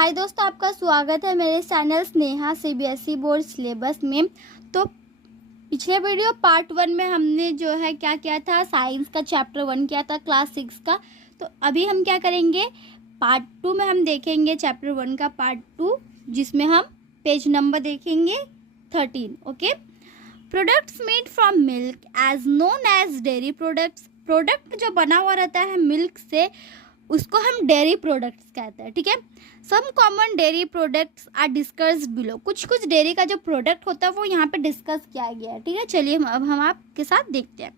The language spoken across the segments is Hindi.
हाय दोस्तों, आपका स्वागत है मेरे channel Sneha CBSE board syllabus में। तो पिछले वीडियो पार्ट 1 में हमने जो है क्या किया था, साइंस का चैप्टर 1 किया था क्लास 6 का। तो अभी हम क्या करेंगे, पार्ट 2 में हम देखेंगे चैप्टर 1 का पार्ट 2, जिसमें हम पेज नंबर देखेंगे 13। Okay. Products made from milk as known as dairy products. Product जो बना हुआ रहता है मिल्क से, उसको हम डेयरी प्रोडक्ट्स कहते हैं। ठीक है। Some common dairy products are discussed below. कुछ डेयरी का जो प्रोडक्ट होता है वो यहाँ पे डिस्कस किया गया है। ठीक है, चलिए अब हम आपके साथ देखते हैं।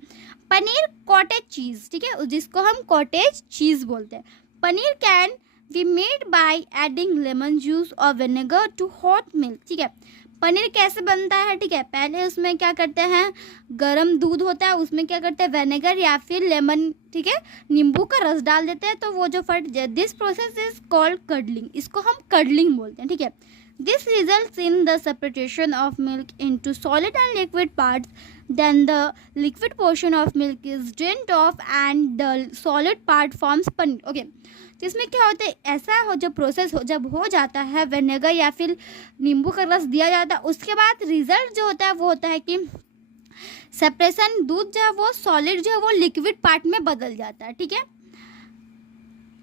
पनीर, कॉटेज चीज़, ठीक है, जिसको हम कॉटेज चीज़ बोलते हैं। Paneer can be made by adding lemon juice और विनेगर टू हॉट मिल्क। ठीक है, पनीर कैसे बनता है? ठीक है, पहले उसमें क्या करते हैं, गरम दूध होता है, उसमें क्या करते हैं, विनेगर या फिर लेमन, ठीक है, नींबू का रस डाल देते हैं, तो वो जो फट जाए। This process is called curdling. इसको हम कर्डलिंग बोलते हैं। ठीक है, this results in the separation of milk into solid and liquid parts. Then the liquid portion of milk is drained off and the solid part forms paneer. Okay, तो इसमें क्या होता है, ऐसा हो जब प्रोसेस जब हो जाता है, विनेगर या फिर नींबू का रस दिया जाता है, उसके बाद रिजल्ट जो होता है वो होता है कि सेपरेशन, दूध जो है वो सॉलिड जो है वो लिक्विड पार्ट में बदल जाता है। ठीक है,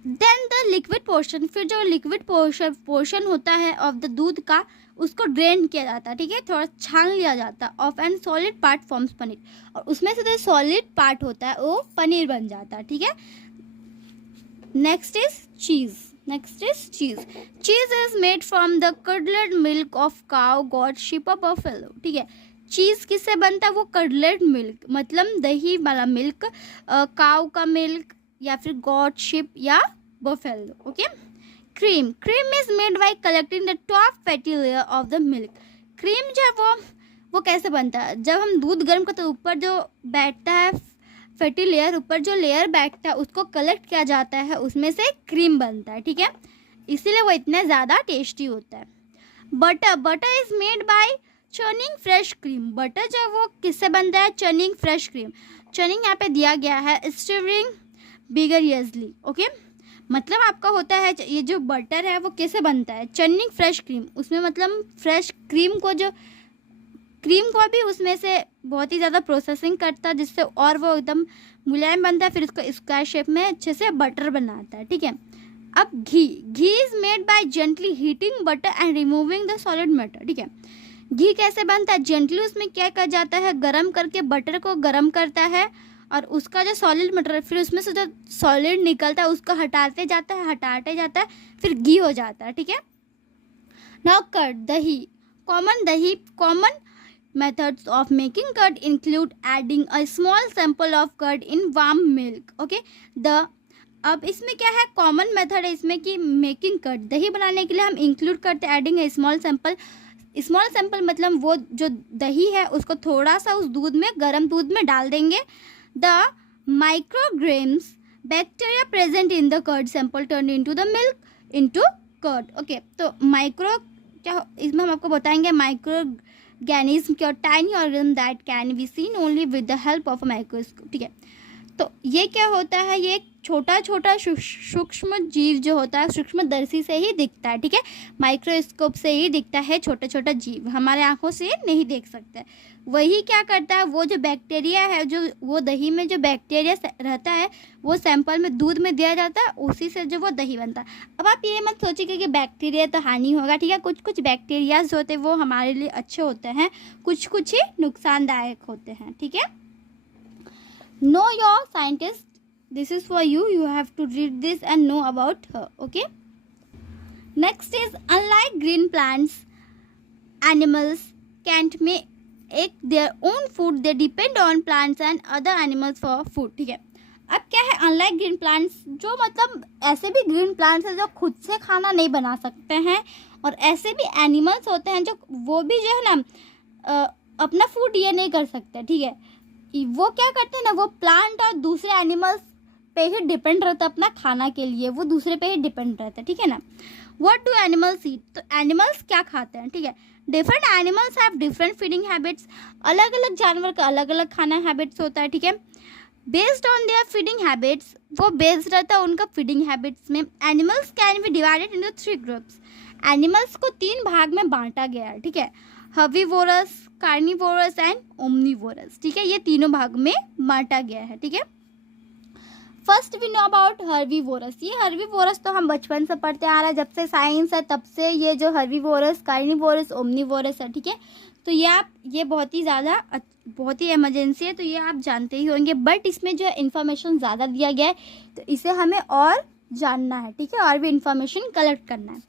देन द लिक्विड पोर्शन, फिर जो लिक्विड पोर्शन होता है ऑफ द दूध का, उसको ड्रेन किया जाता है। ठीक है, थोड़ा छान लिया जाता है। Of and solid part forms paneer, और उसमें से जो सॉलिड पार्ट होता है वो पनीर बन जाता है। ठीक है, next is cheese. Cheese is made from the curdled milk of cow, goat, sheep और बफेलो। ठीक है, चीज़ किससे बनता है? वो कर्डलेड मिल्क, मतलब दही वाला मिल्क, काउ का मिल्क या फिर गॉट, शिप या buffalo. Okay. Cream is made bye collecting the top fatty layer of the milk. Cream जो है वो कैसे बनता है? जब हम दूध गर्म करते हैं, ऊपर जो बैठता है फैटी लेयर, ऊपर जो लेयर बैठता है उसको कलेक्ट किया जाता है, उसमें से क्रीम बनता है। ठीक है, इसीलिए वो इतना ज़्यादा टेस्टी होता है। Butter is made bye churning fresh cream. Butter जो है वो किससे बनता है? Churning fresh cream. चर्निंग यहाँ पे दिया गया है, स्टिरिंग बिगरियसली। ओके, मतलब आपका होता है ये जो बटर है वो कैसे बनता है? चर्निंग फ्रेश क्रीम, उसमें मतलब फ्रेश क्रीम को भी उसमें से बहुत ही ज़्यादा प्रोसेसिंग करता है, जिससे और वो एकदम मुलायम बनता है, फिर उसको स्क्वायर शेप में अच्छे से बटर बनाता है। ठीक है, अब ghee is made by gently heating butter and removing the solid matter. ठीक है, घी कैसे बनता है? जेंटली उसमें क्या किया जाता है, गरम करके बटर को गरम करता है, और उसका जो सॉलिड मैटर, फिर उसमें से जो सॉलिड निकलता है उसको हटाते जाता है, फिर घी हो जाता है। ठीक है, now curd, common methods of making curd include adding a small sample of curd in warm milk. Okay, अब इसमें क्या है, कॉमन मेथड है इसमें कि मेकिंग कर्ड, दही बनाने के लिए हम इंक्लूड करते हैं एडिंग ए स्मॉल सैंपल मतलब वो जो दही है उसको थोड़ा सा उस दूध में, गर्म दूध में डाल देंगे। The micrograms bacteria present in the curd sample turn into the milk into curd. Okay, तो माइक्रो क्या, इसमें हम आपको बताएंगे माइक्रोऑर्गेनिज्म के, tiny organism that can be seen only with the help of a microscope. ठीक है, तो ये क्या होता है, ये छोटा सूक्ष्म जीव जो होता है सूक्ष्मदर्शी से ही दिखता है। ठीक है, माइक्रोस्कोप से ही दिखता है, छोटा जीव हमारे आंखों से नहीं देख सकते। वही क्या करता है, वो जो बैक्टीरिया है, जो वो दही में जो बैक्टीरिया रहता है वो सैंपल में, दूध में दिया जाता है, उसी से जो वो दही बनता है। अब आप ये मत सोचिए कि बैक्टीरिया तो हानि होगा। ठीक है, कुछ बैक्टीरियाज होते हैं वो हमारे लिए अच्छे होते हैं, कुछ ही नुकसानदायक होते हैं। ठीक है, know your scientist, this is for you, you have to read this and know about her. Okay, next is unlike green plants, animals can't make their own food, they depend on plants and other animals for food. ठीक है, अब क्या है, अनलाइक ग्रीन प्लांट्स, जो मतलब ऐसे भी ग्रीन प्लांट्स हैं जो खुद से खाना नहीं बना सकते हैं, और ऐसे भी एनिमल्स होते हैं जो वो भी जो है ना अपना फूड ये नहीं कर सकते। ठीक है, वो क्या करते हैं ना, वो प्लांट और दूसरे एनिमल्स पे ही डिपेंड रहता है अपना खाना के लिए, वो दूसरे पे ही डिपेंड रहता है। ठीक है ना, व्हाट डू एनिमल्स ईट? तो एनिमल्स क्या खाते हैं? ठीक है, different animals have different feeding habits. अलग अलग जानवर का अलग अलग खाना हैबिट्स होता है। ठीक है, based on their feeding habits, वो बेस्ड रहता है उनका फीडिंग हैबिट्स में। Animals can be divided into 3 groups, animals को 3 भाग में बांटा गया है, ठीक है, हर्बीवोरस, कार्निवोरस एंड ओमनीवोरस, ठीक है, ये तीनों भाग में बांटा गया है, ठीक है। First we know about herbivorous, ये हर्बीवोरस तो हम बचपन से पढ़ते आ रहे हैं, जब से साइंस है तब से ये जो हर्बीवोरस, कार्निवोरस, ओमनीवोरस है, ठीक है, तो ये बहुत ही ज़्यादा बहुत ही इमरजेंसी है, तो ये आप जानते ही होंगे, बट इसमें जो है इन्फॉर्मेशन ज़्यादा दिया गया है, तो इसे हमें और जानना है, ठीक है, और भी इन्फॉर्मेशन कलेक्ट करना है।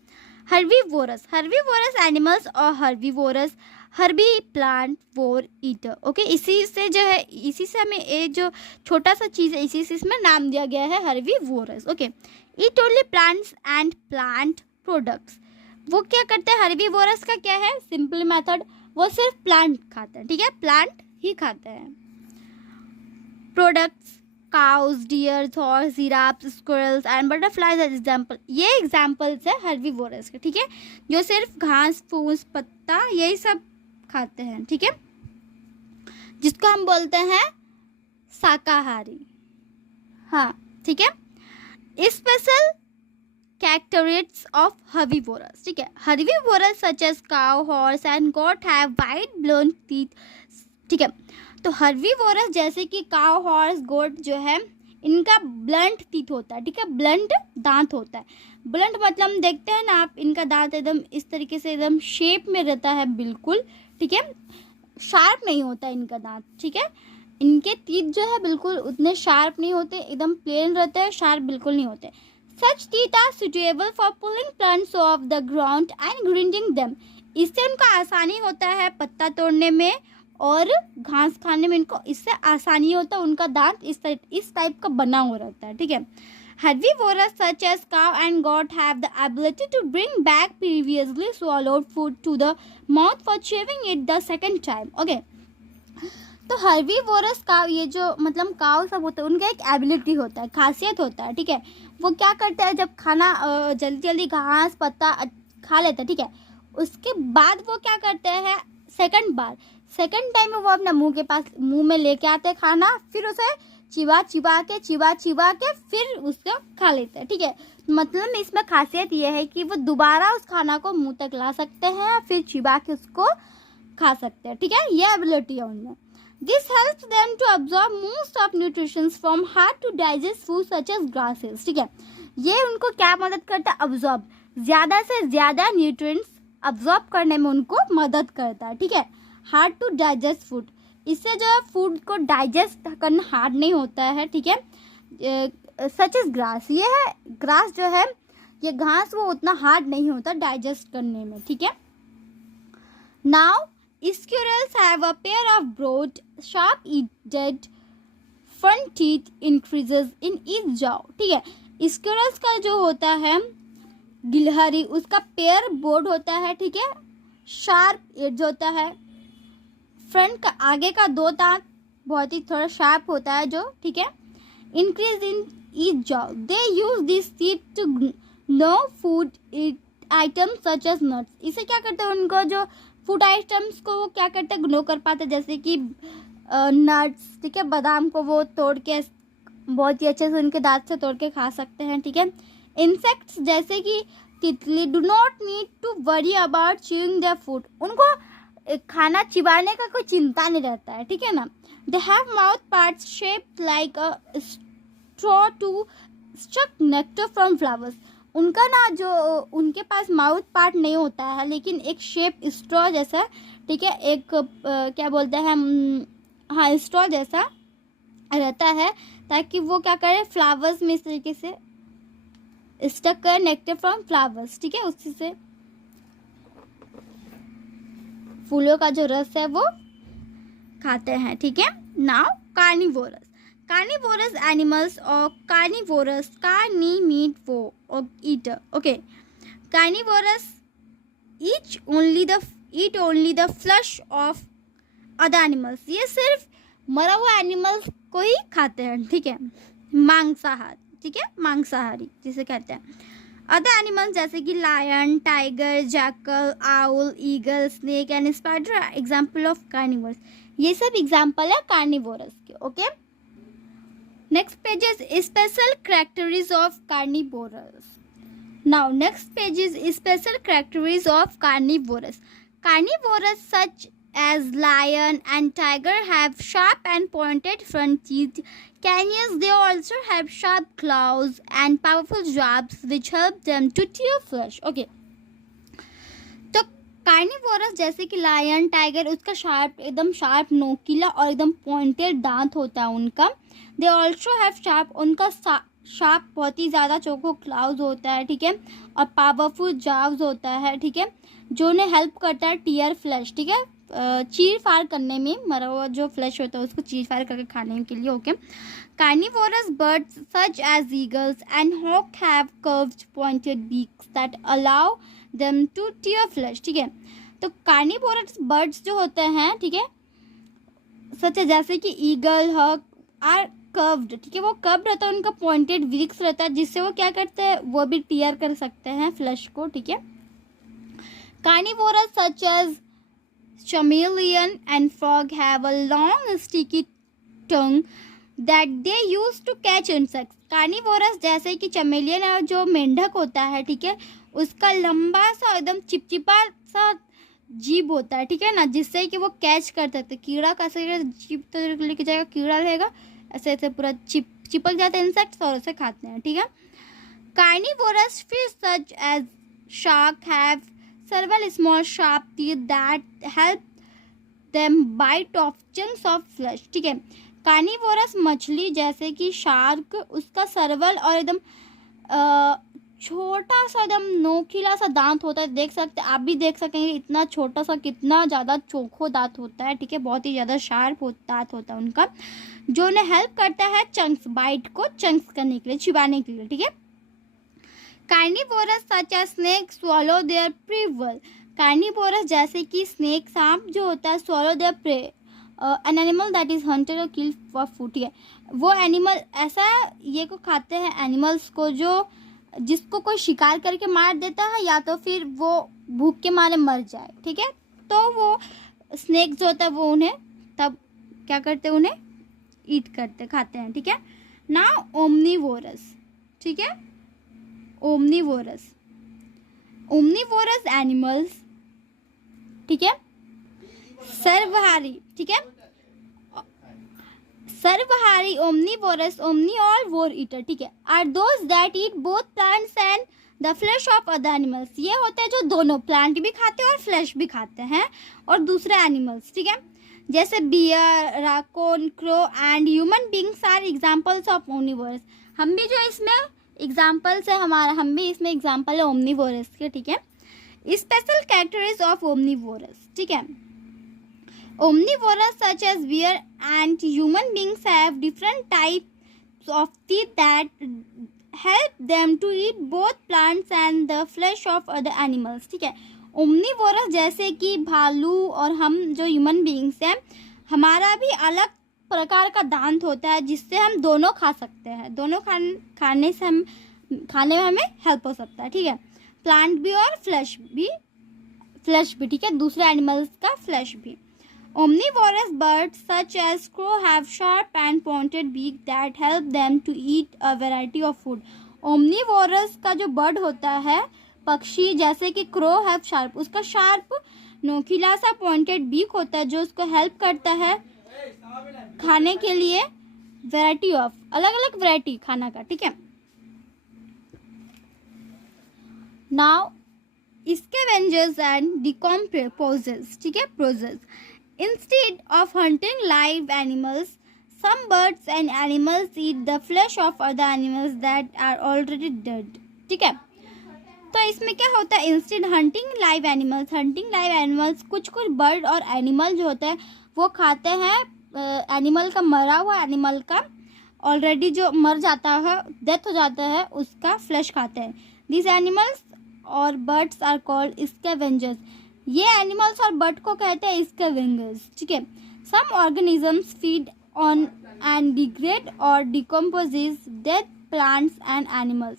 हर्बीवोरस, हर्बीवोरस एनिमल्स और हर्बीवोरस, हर्बी प्लांट वोर ईटर, ओके, इसी से हमें ये जो छोटा सा चीज़ है इसी से इसमें नाम दिया गया है herbivorous, okay. Eat only plants and plant products, वो क्या करते हैं, हर्बीवोरस का क्या है सिंपल मेथड, वो सिर्फ प्लांट खाते हैं, ठीक है, प्लांट ही खाते हैं। Products, cows, dears, horse, giraffes, squirrels and butterflies example, ये एग्जाम्पल्स है हर्बीवोरस के, ठीक है, जो सिर्फ घास फूस पत्ता यही सब खाते हैं, ठीक है, जिसको हम बोलते हैं शाकाहारी, हाँ, ठीक है। स्पेशल कैरेक्टरिस्टिक्स ऑफ हर्बीवोरस, ठीक है, herbivorous such as cow, horse and goat have wide blown teeth, ठीक है, तो हर्बीवोरस जैसे कि काउ, हॉर्स, गोट जो है इनका ब्लंट टीथ होता है, ठीक है, ब्लंट दांत होता है। ब्लंट मतलब देखते हैं ना आप, इनका दांत एकदम इस तरीके से एकदम शेप में रहता है बिल्कुल, ठीक है, शार्प नहीं होता है इनका दांत, ठीक है, इनके टीथ जो है बिल्कुल उतने शार्प नहीं होते, एकदम प्लेन रहते हैं, शार्प बिल्कुल नहीं होते। Such teeth are suitable for pulling plants of the ground and grinding them, इससे उनका आसानी होता है पत्ता तोड़ने में और घास खाने में, इनको इससे आसानी होता है, उनका दांत इस टाइप का बना हुआ रहता है, ठीक है। Herbivores such as cow and goat have the ability to bring back previously swallowed food to the mouth for chewing it the second time, okay। तो हर्बीवोरस काउ, ये जो मतलब काउ सब होते हैं, उनका एक एबिलिटी होता है, खासियत होता है, ठीक है, वो क्या करते हैं जब खाना जल्दी जल्दी घास पत्ता खा लेते हैं, ठीक है, उसके बाद वो क्या करते हैं सेकंड टाइम में वो अपना मुंह में लेके आते हैं खाना, फिर उसे चिबा चिबा के फिर उसको खा लेते हैं, ठीक है, मतलब इसमें खासियत ये है कि वो दोबारा उस खाना को मुंह तक ला सकते हैं, फिर चिबा के उसको खा सकते हैं, ठीक है, ये एबिलिटी है उनमें। This helps them to absorb most of nutrition from hard to digest food such as grasses, ठीक है, ये उनको क्या मदद करता है, अब्जॉर्ब, ज़्यादा से ज़्यादा न्यूट्रिएंट्स अब्जॉर्ब करने में उनको मदद करता है, ठीक है। हार्ड टू डाइजेस्ट फूड, इससे जो है फूड को डाइजेस्ट करना हार्ड नहीं होता है, ठीक है। सच एज ग्रास, ये है ग्रास जो है ये घास, वो उतना हार्ड नहीं होता डाइजेस्ट करने में, ठीक है। Now squirrels have a pair of broad, sharp-edged front teeth increases in each jaw, ठीक है, squirrels का जो होता है गिलहरी, उसका पेयर बोर्ड होता है, ठीक है, शार्प एज होता है, फ्रंट का आगे का 2 दांत बहुत ही थोड़ा शार्प होता है जो, ठीक है, increase in each jaw, they use this teeth to gnaw food items such as nuts, इसे क्या करते हैं, उनको जो फूड आइटम्स को वो क्या करते हैं ग्नो कर पाते हैं, जैसे कि नट्स, ठीक है, बादाम को वो तोड़ के बहुत ही अच्छे से उनके दांत से तोड़ के खा सकते हैं, ठीक है। इंसेक्ट्स जैसे कि तितली do not need to worry about chewing their food, उनको खाना चिबाने का कोई चिंता नहीं रहता है, ठीक है ना। They have mouth parts shaped like a straw to struck nectar from flowers, उनका ना जो उनके पास माउथ पार्ट नहीं होता है, लेकिन एक शेप स्ट्रॉ जैसा, ठीक है, एक क्या बोलते हैं, हाँ, स्ट्रॉ जैसा रहता है, ताकि वो क्या करे फ्लावर्स में इस तरीके से स्टक करे नेक्टर फ्रॉम फ्लावर्स, ठीक है, उसी से फूलों का जो रस है वो खाते हैं, ठीक है। Now carnivorous, carnivorous animals or carnivorous, carni meat for or eater, okay, carnivorous eat only the flesh of other animals, ये सिर्फ मरा हुआ एनिमल्स को ही खाते हैं, ठीक है, मांसाहार, ठीक है, मांसाहारी जिसे कहते हैं। अदर एनिमल्स जैसे कि lion, tiger, jackal, owl, eagle, snake and spider example of carnivorous, ये सब एग्जाम्पल है कार्निवोरस के, okay. Next page is special characteristics of carnivorous. Now next page is special characteristics of carnivorous. Carnivorous such as lion and tiger have sharp and pointed front teeth. Canids, they also have sharp claws and powerful jaws which help them to tear flesh. Okay. तो कार्निवोरस जैसे कि लायन टाइगर, उसका शार्प, एकदम शार्प नोकीला और एकदम पॉइंटेड दांत होता है उनका. दे ऑल्सो हैव शार्प, उनका शार्प बहुत ही ज़्यादा चोको क्लाउज होता है, ठीक है, और पावरफुल जाव्स होता है, ठीक है, जो उन्हें हेल्प करता है टीयर फ्लैश, ठीक है, चीर फाड़ करने में, मरा हुआ जो फ्लैश होता है उसको चीर फाड़ करके खाने के लिए. Okay. Carnivorous birds such as eagles and hawk have curved pointed beaks that allow them to tear flesh. ठीक है, तो कार्निवोरस बर्ड्स जो होते हैं, ठीक है, सच है जैसे कि ईगल, हॉक आर कर्व्ड, ठीक है, वो कर्व्ड रहता है, उनका पॉइंटेड बीक्स रहता है जिससे वो क्या करते हैं, वो भी टीयर कर सकते हैं फ्लैश को. ठीक है. Carnivorous such as chameleon and frog have a long sticky tongue that they use to catch insects. Carnivorous जैसे कि चमेलियन और जो मेंढक होता है, ठीक है, उसका लंबा सा एकदम चिपचिपा सा जीभ होता है, ठीक है ना, जिससे कि वो कैच कर सकते. कीड़ा कैसे जीभ तो लेके जाएगा, कीड़ा रहेगा ऐसे ऐसे पूरा चिपक जाते हैं इंसेक्ट्स और उसे खाते हैं. ठीक है. Carnivorous fish such as shark have several small sharp teeth that help them bite off chunks of flesh. ठीक है. कार्निवोरस मछली जैसे कि शार्क, उसका सर्वल और एकदम छोटा सा एकदम नोकीला सा दांत होता है. देख सकते, आप भी देख सकेंगे इतना छोटा सा, कितना ज़्यादा चोखो दांत होता है. ठीक है, बहुत ही ज़्यादा शार्प दांत होता है उनका, जो उन्हें हेल्प करता है चंक्स, बाइट को चंक्स करने के लिए, चिबाने के लिए. ठीक है. Carnivorous such as snake swallow their prey. Carnivorous जैसे कि स्नेक, सांप जो होता है, swallow their prey, an animal that is hunted और किल फॉर फूड. ठीक है, वो एनिमल ऐसा ये को खाते हैं एनिमल्स को जो जिसको कोई शिकार करके मार देता है या तो फिर वो भूख के मारे मर जाए. ठीक है, तो वो स्नेक जो होता है वो उन्हें तब क्या करते हैं, उन्हें ईट करते, खाते हैं. ठीक है. Now omnivorous. ठीक है, ओमनीवोरस, ओमनीवोरस एनिमल्स, ठीक है, सर्वहारी. ठीक है, सर्वहारी ओमनीवोरस, ओमनी और वोर ईटर, ठीक है, are those that eat both plants and the flesh of other animals. ये होते हैं जो दोनों प्लांट भी खाते हैं और फ्लैश भी खाते हैं और दूसरे एनिमल्स. ठीक है, जैसे bear, raccoon, crow and human beings are examples of omnivorous. हम भी जो इसमें एग्जाम्पल्स है हमारा, हम भी इसमें एग्जाम्पल है ओमनीवोरस के. ठीक है. Special characteristics of omnivorous. ठीक है, omnivorous such as bear and human beings have different types of teeth that help them to eat both plants and the flesh of other animals. ठीक है, ओमनीवोरस जैसे कि भालू और हम जो ह्यूमन बींग्स हैं, हमारा भी अलग प्रकार का दांत होता है जिससे हम दोनों खा सकते हैं, दोनों खाने से हम खाने में हमें हेल्प हो सकता है. ठीक है, प्लांट भी और फ्लैश भी. ठीक है, दूसरे एनिमल्स का फ्लैश भी. Omnivorous birds such as crow have sharp and pointed beak that help them to eat a variety of food. Omnivorous का जो बर्ड होता है, पक्षी जैसे कि क्रो हैव शार्प, उसका शार्प नोकीला सा पॉइंटेड बीक होता है जो उसको हेल्प करता है खाने के लिए, वैरायटी ऑफ, अलग अलग वैरायटी खाना का. ठीक है. Now scavengers and decomposers. ठीक है, प्रोजर्स. Instead of hunting live animals, some birds and animals eat the flesh of other animals that are already dead. ठीक है, तो इसमें क्या होता है, इंस्टेड हंटिंग लाइव एनिमल्स, कुछ बर्ड और एनिमल जो होते हैं वो खाते हैं एनिमल का, मरा हुआ एनिमल का, ऑलरेडी जो मर जाता है, डेथ हो जाता है, उसका फ्लैश खाते हैं. दिस एनिमल्स और बर्ड्स आर कॉल्ड स्कैवेंजर्स. ये एनिमल्स और बर्ड को कहते हैं स्कैवेंजर्स. ठीक है. Some organisms feed on and degrade और decomposes dead plants and animals.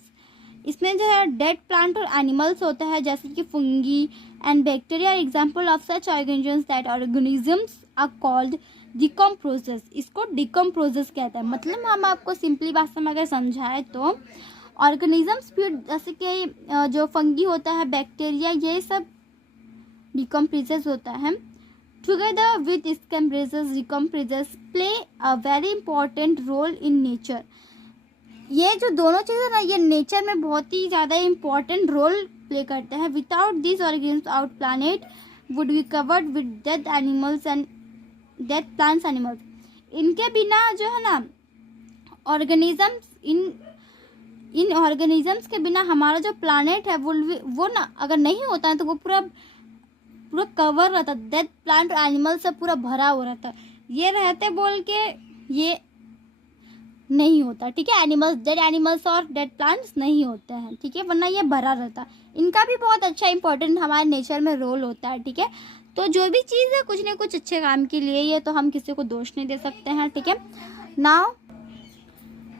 इसमें जो है डेड प्लांट और एनिमल्स होता है जैसे कि fungi and bacteria example of such organisms. That organisms are called decomposes, इसको डिकम्पोजेस कहते हैं। मतलब हम आपको सिंपली भाषा में अगर समझाएं तो ऑर्गेनिजम्स भी, जैसे कि जो फंगी होता है, बैक्टीरिया, ये सब डिकम्पोजेस होता है। Together with scavengers, decomposes play a very important role in nature. ये जो दोनों चीज़ें ना, ये नेचर में बहुत ही ज़्यादा इम्पॉर्टेंट रोल प्ले करते हैं। Without this organism our planet would be covered with dead animals and dead plants animals. इनके बिना जो है ना ऑर्गेनिजम्स, इन ऑर्गेनिजम्स के बिना हमारा जो प्लानेट है वो ना अगर नहीं होता है तो वो पूरा कवर रहता, डेड प्लांट और एनिमल से पूरा भरा हुआ रहता। ये रहते बोल के ये नहीं होता, ठीक है। एनिमल्स, डेड एनिमल्स और डेड प्लांट्स नहीं होते हैं, ठीक है, वरना ये भरा रहता। इनका भी बहुत अच्छा इंपॉर्टेंट हमारे नेचर में रोल होता है, ठीक है। तो जो भी चीज़ है कुछ ना कुछ अच्छे काम के लिए, ये तो हम किसी को दोष नहीं दे सकते हैं, ठीक है। नाउ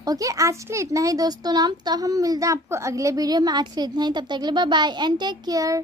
ओके, आज के लिए इतना ही दोस्तों नाम, तो हम मिलते हैं आपको अगले वीडियो में। आज के लिए इतना ही, तब तक के लिए bye bye and take care.